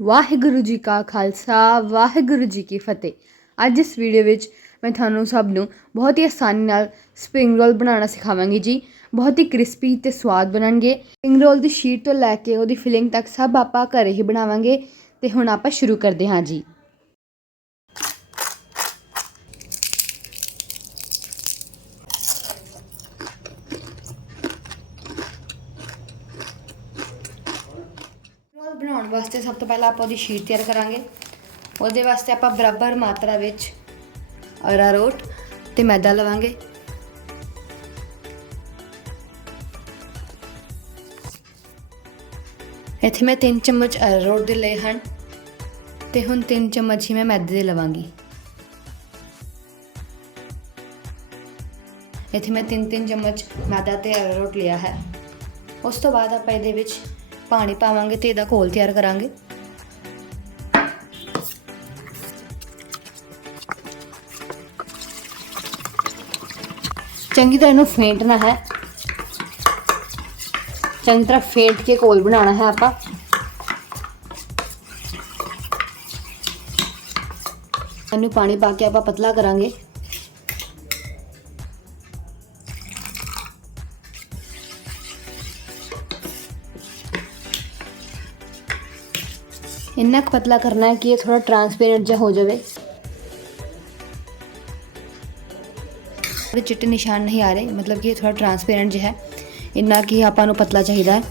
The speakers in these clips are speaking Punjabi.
ਵਾਹਿਗੁਰੂ ਜੀ ਕਾ ਖਾਲਸਾ, ਵਾਹਿਗੁਰੂ ਜੀ ਕੀ ਫਤਿਹ। ਅੱਜ ਇਸ ਵੀਡੀਓ ਵਿੱਚ ਮੈਂ ਤੁਹਾਨੂੰ ਸਭ ਨੂੰ ਬਹੁਤ ਹੀ ਆਸਾਨੀ ਨਾਲ ਸਪਰਿੰਗ ਰੋਲ ਬਣਾਉਣਾ ਸਿਖਾਵਾਂਗੀ ਜੀ। ਬਹੁਤ ਹੀ ਕ੍ਰਿਸਪੀ ਤੇ ਸਵਾਦ ਬਣਨਗੇ। ਸਪਰਿੰਗ ਰੋਲ ਦੀ ਸ਼ੀਟ ਤੋਂ ਲੈ ਕੇ ਉਹਦੀ ਫਿਲਿੰਗ ਤੱਕ ਸਭ ਆਪਾਂ ਘਰੇ ਹੀ ਬਣਾਵਾਂਗੇ। ਤੇ ਹੁਣ ਆਪਾਂ ਸ਼ੁਰੂ ਕਰਦੇ ਹਾਂ ਜੀ ਰੋਲ ਬਣਾਉਣ ਵਾਸਤੇ ਸਭ ਤੋਂ ਪਹਿਲਾਂ ਆਪਾਂ ਉਹਦੀ ਸ਼ੀਟ ਤਿਆਰ ਕਰਾਂਗੇ। ਉਹਦੇ ਵਾਸਤੇ ਆਪਾਂ ਬਰਾਬਰ ਮਾਤਰਾ ਵਿੱਚ ਅਰਾਰੋਟ ਤੇ ਮੈਦਾ ਲਵਾਂਗੇ। ਇੱਥੇ ਮੈਂ 3 ਚਮਚ ਅਰਾਰੋਟ ਦੇ ਲਏ ਹਨ ਤੇ ਹੁਣ 3 ਚਮਚ ਹੀ ਮੈਂ ਮੈਦੇ ਦੇ ਲਵਾਂਗੀ। ਇੱਥੇ ਮੈਂ 3-3 ਚਮਚ ਮੈਦਾ ਤੇ ਅਰਾਰੋਟ ਲਿਆ ਹੈ। ਉਸ ਤੋਂ ਬਾਅਦ ਆਪਾਂ ਇਹਦੇ ਵਿੱਚ ਪਾਣੀ ਪਾਵਾਂਗੇ ਤੇ ਇਹਦਾ ਘੋਲ ਤਿਆਰ ਕਰਾਂਗੇ। ਚੰਗੀ ਤਰ੍ਹਾਂ ਇਹਨੂੰ ਫੇਂਟਣਾ ਹੈ। ਚੰਗੀ ਤਰ੍ਹਾਂ ਫੇਂਟ ਕੇ ਘੋਲ ਬਣਾਉਣਾ ਹੈ ਆਪਾਂ। ਇਹਨੂੰ ਪਾਣੀ ਪਾ ਕੇ ਆਪਾਂ ਪਤਲਾ ਕਰਾਂਗੇ। ਇੰਨਾ ਕੁ ਪਤਲਾ ਕਰਨਾ ਹੈ ਕਿ ਇਹ ਥੋੜਾ ਟਰਾਂਸਪੇਰੈਂਟ ਜਿਹਾ ਹੋ ਜਾਵੇ। ਉਹਦੇ ਚਿੱਟੇ ਨਿਸ਼ਾਨ ਨਹੀਂ ਆ ਰਹੇ, ਮਤਲਬ ਕਿ ਇਹ ਥੋੜਾ ਟਰਾਂਸਪੇਰੈਂਟ ਜਿਹਾ ਹੈ। ਇੰਨਾ ਕਿ ਆਪਾਂ ਨੂੰ ਪਤਲਾ ਚਾਹੀਦਾ ਹੈ।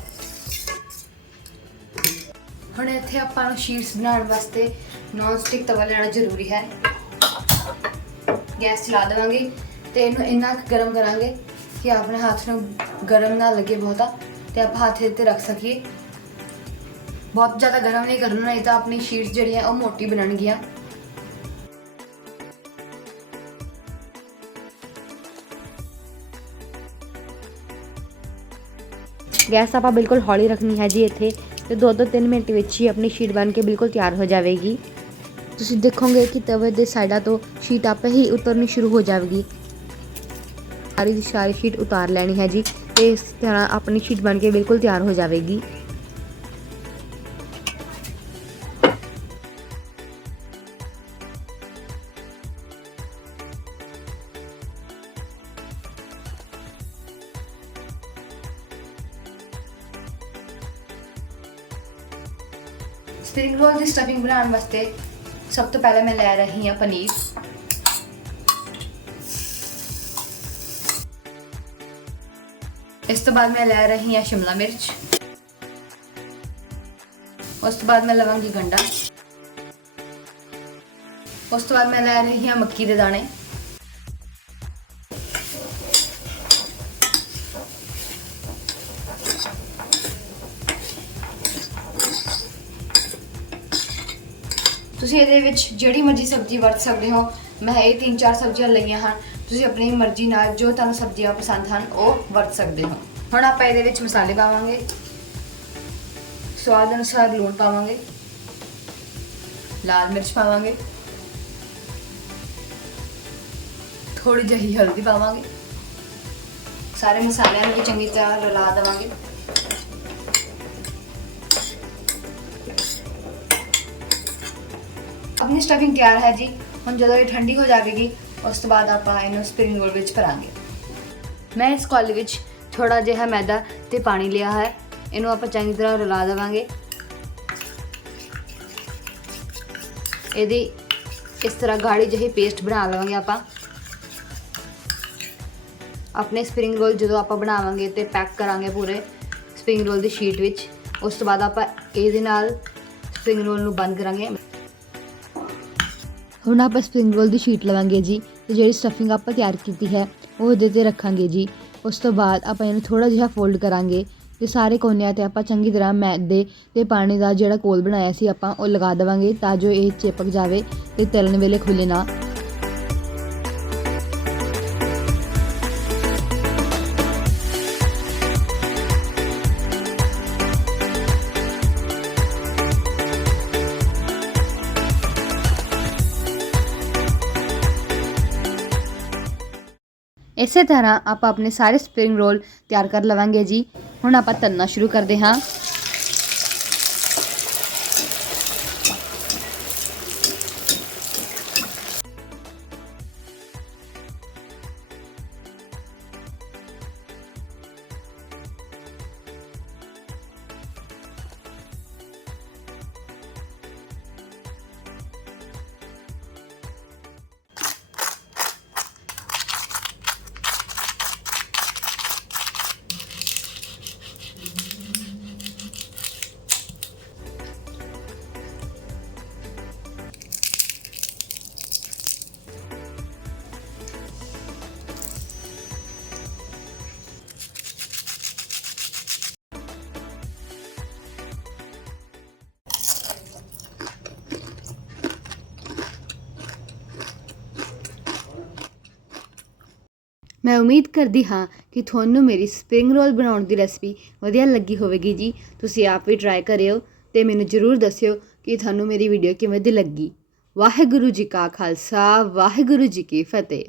ਹੁਣ ਇੱਥੇ ਆਪਾਂ ਨੂੰ ਸ਼ੀਟਸ ਬਣਾਉਣ ਵਾਸਤੇ ਨੌਨ ਸਟਿਕ ਤਵਾ ਲੈਣਾ ਜ਼ਰੂਰੀ ਹੈ। ਗੈਸ ਚਲਾ ਦੇਵਾਂਗੇ ਤੇ ਇਹਨੂੰ ਇੰਨਾ ਕੁ ਗਰਮ ਕਰਾਂਗੇ ਕਿ ਆਪਣੇ ਹੱਥ ਨੂੰ ਗਰਮ ਨਾ ਲੱਗੇ ਬਹੁਤਾ ਤੇ ਆਪਾਂ ਹੱਥ ਤੇ ਰੱਖ ਸਕੀਏ। ਬਹੁਤ ਜ਼ਿਆਦਾ ਗਰਮ ਨਹੀਂ ਕਰਨਾ ਨਹੀਂ ਤਾਂ ਆਪਣੀ ਸ਼ੀਟਸ ਜਿਹੜੀਆਂ ਉਹ ਮੋਟੀ ਬਣਨਗੀਆਂ ਗੈਸ ਆਪਾਂ ਬਿਲਕੁਲ ਹੌਲੀ ਰੱਖਣੀ ਹੈ ਜੀ ਇੱਥੇ ਤੇ 2-2 ਮਿੰਟ ਵਿੱਚ ਹੀ ਆਪਣੀ ਸ਼ੀਟ ਬਣ ਕੇ ਬਿਲਕੁਲ ਤਿਆਰ ਹੋ ਜਾਵੇਗੀ ਤੁਸੀਂ ਦੇਖੋਗੇ ਕਿ ਤਵੇ ਦੇ ਸਾਈਡਾਂ ਤੋਂ ਸ਼ੀਟ ਆਪੇ ਹੀ ਉਤਰਨੀ ਸ਼ੁਰੂ ਹੋ ਜਾਵੇਗੀ ਸਾਰੀ ਦੀ ਸਾਰੀ ਸ਼ੀਟ ਉਤਾਰ ਲੈਣੀ ਹੈ ਜੀ ਤੇ ਇਸ ਤਰ੍ਹਾਂ ਆਪਣੀ ਸ਼ੀਟ ਬਣ ਕੇ ਬਿਲਕੁਲ ਤਿਆਰ ਹੋ ਜਾਵੇਗੀ ਸਪਰਿੰਗ ਰੋਲ ਦੀ ਸਟਫਿੰਗ ਬਣਾਉਣ ਵਾਸਤੇ ਸਭ ਤੋਂ ਪਹਿਲਾਂ ਮੈਂ ਲੈ ਰਹੀ ਹਾਂ ਪਨੀਰ। ਇਸ ਤੋਂ ਬਾਅਦ ਮੈਂ ਲੈ ਰਹੀ ਹਾਂ ਸ਼ਿਮਲਾ ਮਿਰਚ। ਉਸ ਤੋਂ ਬਾਅਦ ਮੈਂ ਲਵਾਂਗੀ ਗੰਡਾ। ਉਸ ਤੋਂ ਬਾਅਦ ਮੈਂ ਲੈ ਰਹੀ ਹਾਂ ਮੱਕੀ ਦੇ ਦਾਣੇ। ਤੁਸੀਂ ਇਹਦੇ ਵਿੱਚ ਜਿਹੜੀ ਮਰਜ਼ੀ ਸਬਜ਼ੀ ਵਰਤ ਸਕਦੇ ਹੋ। ਮੈਂ ਇਹ ਤਿੰਨ ਚਾਰ ਸਬਜ਼ੀਆਂ ਲਈਆਂ ਹਨ। ਤੁਸੀਂ ਆਪਣੀ ਮਰਜ਼ੀ ਨਾਲ ਜੋ ਤੁਹਾਨੂੰ ਸਬਜ਼ੀਆਂ ਪਸੰਦ ਹਨ, ਉਹ ਵਰਤ ਸਕਦੇ ਹੋ। ਹੁਣ ਆਪਾਂ ਇਹਦੇ ਵਿੱਚ ਮਸਾਲੇ ਪਾਵਾਂਗੇ। ਸਵਾਦ ਅਨੁਸਾਰ ਲੂਣ ਪਾਵਾਂਗੇ। ਲਾਲ ਮਿਰਚ ਪਾਵਾਂਗੇ। ਥੋੜੀ ਜਿਹੀ ਹਲਦੀ ਪਾਵਾਂਗੇ। ਸਾਰੇ ਮਸਾਲਿਆਂ ਨੂੰ ਵੀ ਚੰਗੀ ਤਰ੍ਹਾਂ ਰਲਾ ਦੇਵਾਂਗੇ। ਆਪਣੀ ਸਟਫਿੰਗ ਤਿਆਰ ਹੈ ਜੀ। ਹੁਣ ਜਦੋਂ ਇਹ ਠੰਡੀ ਹੋ ਜਾਵੇਗੀ, ਉਸ ਤੋਂ ਬਾਅਦ ਆਪਾਂ ਇਹਨੂੰ ਸਪਰਿੰਗ ਰੋਲ ਵਿੱਚ ਭਰਾਂਗੇ। ਮੈਂ ਇਸ ਕੌਲੀ ਵਿੱਚ ਥੋੜਾ ਜਿਹਾ ਮੈਦਾ ਤੇ ਪਾਣੀ ਲਿਆ ਹੈ। ਇਹਨੂੰ ਆਪਾਂ ਚੰਗੀ ਤਰ੍ਹਾਂ ਰਲਾ ਦੇਵਾਂਗੇ। ਇਹਦੀ ਇਸ ਤਰ੍ਹਾਂ ਗਾੜੀ ਜਿਹੀ ਪੇਸਟ ਬਣਾ ਲਵਾਂਗੇ ਆਪਾਂ। ਆਪਣੇ ਸਪਰਿੰਗ ਰੋਲ ਜਦੋਂ ਆਪਾਂ ਬਣਾਵਾਂਗੇ ਤੇ ਪੈਕ ਕਰਾਂਗੇ ਪੂਰੇ ਸਪਰਿੰਗ ਰੋਲ ਦੀ ਸ਼ੀਟ ਵਿੱਚ, ਉਸ ਤੋਂ ਬਾਅਦ ਆਪਾਂ ਇਹਦੇ ਨਾਲ ਸਪਰਿੰਗ ਰੋਲ ਨੂੰ ਬੰਦ ਕਰਾਂਗੇ। ਹੁਣ ਆਪਾਂ ਸਪਰਿੰਗ ਰੋਲ ਦੀ ਸ਼ੀਟ ਲਵਾਂਗੇ ਜੀ ਤੇ ਜਿਹੜੀ ਸਟਫਿੰਗ ਆਪਾਂ ਤਿਆਰ ਕੀਤੀ ਹੈ, ਉਹ ਉਹਦੇ ਤੇ ਰੱਖਾਂਗੇ ਜੀ। ਉਸ ਤੋਂ ਬਾਅਦ ਆਪਾਂ ਇਹਨੂੰ ਥੋੜਾ ਜਿਹਾ ਫੋਲਡ ਕਰਾਂਗੇ ਤੇ ਸਾਰੇ ਕੋਨਿਆਂ ਤੇ ਆਪਾਂ ਚੰਗੀ ਤਰ੍ਹਾਂ ਮੈਦੇ ਤੇ ਪਾਣੀ ਦਾ ਜਿਹੜਾ ਕੋਲ ਬਣਾਇਆ ਸੀ ਆਪਾਂ ਉਹ ਲਗਾ ਦੇਵਾਂਗੇ ਤਾਂ ਜੋ ਇਹ ਚਿਪਕ ਜਾਵੇ ਤੇ ਤਲਣ ਵੇਲੇ ਖੁੱਲੇ ਨਾ। ਇਸੇ ਤਰ੍ਹਾਂ ਆਪਾਂ ਆਪਣੇ ਸਾਰੇ ਸਪਰਿੰਗ ਰੋਲ ਤਿਆਰ ਕਰ ਲਵਾਂਗੇ ਜੀ। ਹੁਣ ਆਪਾਂ ਤਲਣਾ ਸ਼ੁਰੂ ਕਰਦੇ ਹਾਂ। ਮੈਂ ਉਮੀਦ ਕਰਦੀ ਹਾਂ ਕਿ ਤੁਹਾਨੂੰ ਮੇਰੀ ਸਪਰਿੰਗ ਰੋਲ ਬਣਾਉਣ ਦੀ ਰੈਸਪੀ ਵਧੀਆ ਲੱਗੀ ਹੋਵੇਗੀ ਜੀ। ਤੁਸੀਂ ਆਪ ਵੀ ਟਰਾਈ ਕਰਿਓ ਤੇ ਮੈਨੂੰ ਜਰੂਰ ਦੱਸਿਓ ਕਿ ਤੁਹਾਨੂੰ ਮੇਰੀ ਵੀਡੀਓ ਕਿਵੇਂ ਦੀ ਲੱਗੀ। ਵਾਹਿਗੁਰੂ ਜੀ ਕਾ ਖਾਲਸਾ, ਵਾਹਿਗੁਰੂ ਜੀ ਕੀ ਫਤਿਹ।